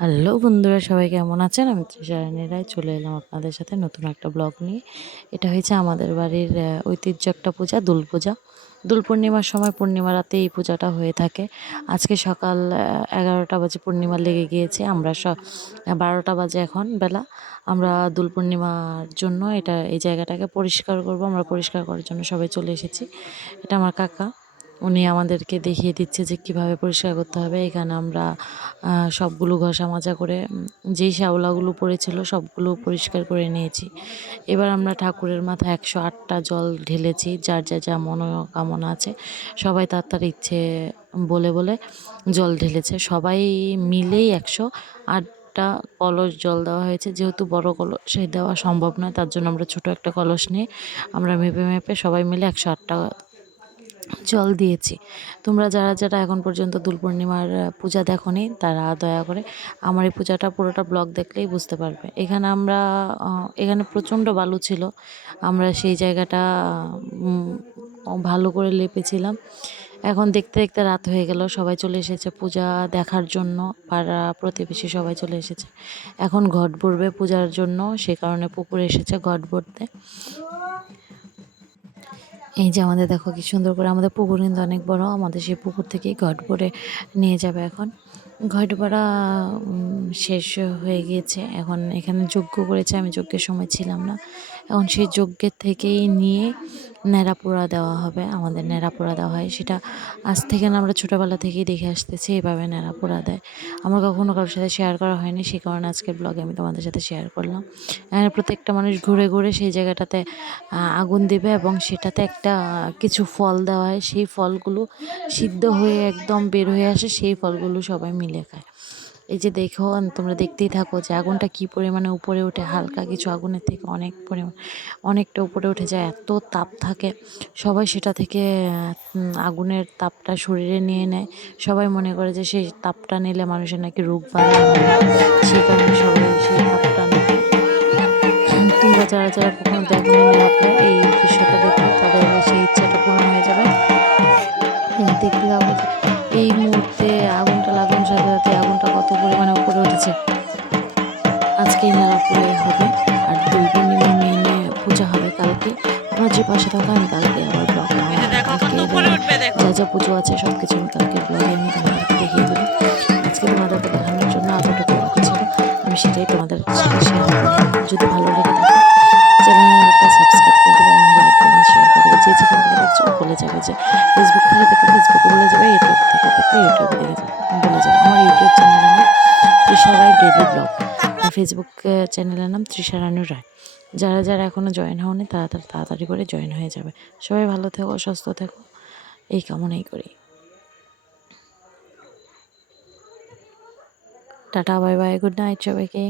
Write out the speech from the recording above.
Hello বন্ধুরা, সবাই কেমন আছেন? আমি তৃষা রানী রায় চলে এলাম আপনাদের সাথে নতুন একটা ব্লগ নিয়ে। এটা হয়েছে আমাদের বাড়ির ঐতিহ্য একটা পূজা, দোল পূজা। দোল পূর্ণিমার সময় পূর্ণিমা রাতে এই পূজাটা হয়ে থাকে। আজকে সকাল 11টা বাজে পূর্ণিমা লেগে গিয়েছে। আমরা 12টা বাজে এখন বেলা। আমরা দোল পূর্ণিমার জন্য এই জায়গাটাকে পরিষ্কার করব। আমরা পরিষ্কার করার জন্য সবাই চলে এসেছি। এটা আমার কাকা, উনি আমাদেরকে দেখিয়ে দিচ্ছে যে কিভাবে পরিষ্কার করতে হবে। এখানে আমরা সবগুলো ঘষা মাজা করে যেই শ্যাওলাগুলো পড়েছিল সবগুলো পরিষ্কার করে নিয়েছি। এবার আমরা ঠাকুরের মাথায় 108টা জল ঢেলেছি। যার যা মনোকামনা আছে সবাই তার ইচ্ছে বলে বলে জল ঢেলেছে। সবাই মিলেই 108টা কলস জল দেওয়া হয়েছে। যেহেতু বড় কলসে দেওয়া সম্ভব নয়, তার জন্য আমরা ছোট একটা কলস নিয়ে আমরা মেপে মেপে সবাই মিলে 108টা জল দিয়েছি। তোমরা যারা এখন পর্যন্ত দোল পূর্ণিমার পূজা দেখোনি তারা দয়া করে আমার এই পূজাটা পুরোটা ব্লগ দেখলেই বুঝতে পারবে। এখানে প্রচণ্ড বালু ছিল। আমরা সেই জায়গাটা ভালো করে লেপেছিলাম। এখন দেখতে দেখতে রাত হয়ে গেল, সবাই চলে এসেছে পূজা দেখার জন্য। পাড়া প্রতিবেশী সবাই চলে এসেছে। এখন ঘট ভরবে পূজার জন্য, সে কারণে পুকুরে এসেছে ঘট ভরতে। এই যে আমাদের দেখো কি সুন্দর করে, আমাদের পুকুর কিন্তু অনেক বড়। আমাদের সেই পুকুর থেকেই ঘট ভরে নিয়ে যাবে। এখন ঘট ভরা শেষ হয়ে গিয়েছে। এখন এখানে যজ্ঞ করেছে, আমি যজ্ঞের সময় ছিলাম না। এখন সেই যজ্ঞের থেকেই নিয়ে ন্যাড়াপোড়া দেওয়া হবে। আমাদের ন্যাড়াপোড়া দেওয়া হয়, সেটা আজ থেকে না, আমরা ছোটোবেলা থেকেই দেখে আসতেছি এইভাবে ন্যাড়াপোড়া দেয়। আমার কখনো কারোর সাথে শেয়ার করা হয়নি, সেই কারণে আজকের ব্লগে আমি তোমাদের সাথে শেয়ার করলাম। প্রত্যেকটা মানুষ ঘুরে ঘুরে সেই জায়গাটাতে আগুন দেবে এবং সেটাতে একটা কিছু ফল দেওয়া হয়। সেই ফলগুলো সিদ্ধ হয়ে একদম বের হয়ে আসে, সেই ফলগুলো সবাই মিলে খায়। এই যে দেখো, তোমরা দেখতেই থাকো যে আগুনটা কী পরিমাণে উপরে ওঠে। হালকা কিছু আগুনের থেকে অনেকটা উপরে উঠে যায়, এত তাপ থাকে। সবাই সেটা থেকে আগুনের তাপটা শরীরে নিয়ে নেয়। সবাই মনে করে যে সেই তাপটা নিলে মানুষের নাকি রোগ বাড়ে, সেই কারণে সবাই সেই তাপটা নেয়। তোমরা যারা কখনো দেখোনি ন্যাড়াপোড়া, এই দৃশ্যটা দেখলে তাদের সেই ইচ্ছাটা পূরণ হয়ে যাবে। দেখতে পাবো যে এই মুহূর্তে আগুনটা লাগানোর সাথে সাথে আগুনটা কত পরিমাণে উপরে উঠেছে। আজকেই ন্যাড়াপোড়াই হবে, আর দোল পূর্ণিমা মেনে পূজা হবে কালকে। তোমরা যে পাশে থাকো, আমি কালকে আবার ব্লগ যা পুজো আছে সব কিছু আমি কালকের ব্লগে আমি তোমাদেরকে দেখিয়ে দেবো। আজকে তোমাদেরকে দেখানোর জন্য এতটুকু ছিল, আমি সেটাই তোমাদের সাথে শেয়ার করলাম। যদি ভালো লেগে থাকে চ্যানেলের একটা সাবস্ক্রাইব করে দেবে এবং লাইক কমেন্ট শেয়ার করে দেবে। যে যেখান থেকে দেখছো বলে যাবে যে ফেসবুক থেকে দেখলে ফেসবুকে বলে যাবে, ইউটিউব থেকে দেখলে ইউটিউবে দেখে যাবে বলে যাবে। আমার ইউটিউব চ্যানেলের নাম তৃষা রায় ডেইলি ব্লগ, আর ফেসবুক চ্যানেলের নাম তৃষা রানু রায়। যারা এখনও জয়েন হওনি তারা তাড়াতাড়ি করে জয়েন হয়ে যাবে। সবাই ভালো থেকো, সুস্থ থেকো, এই কামনাই করি। Tata, bye bye, good night সবাইকে।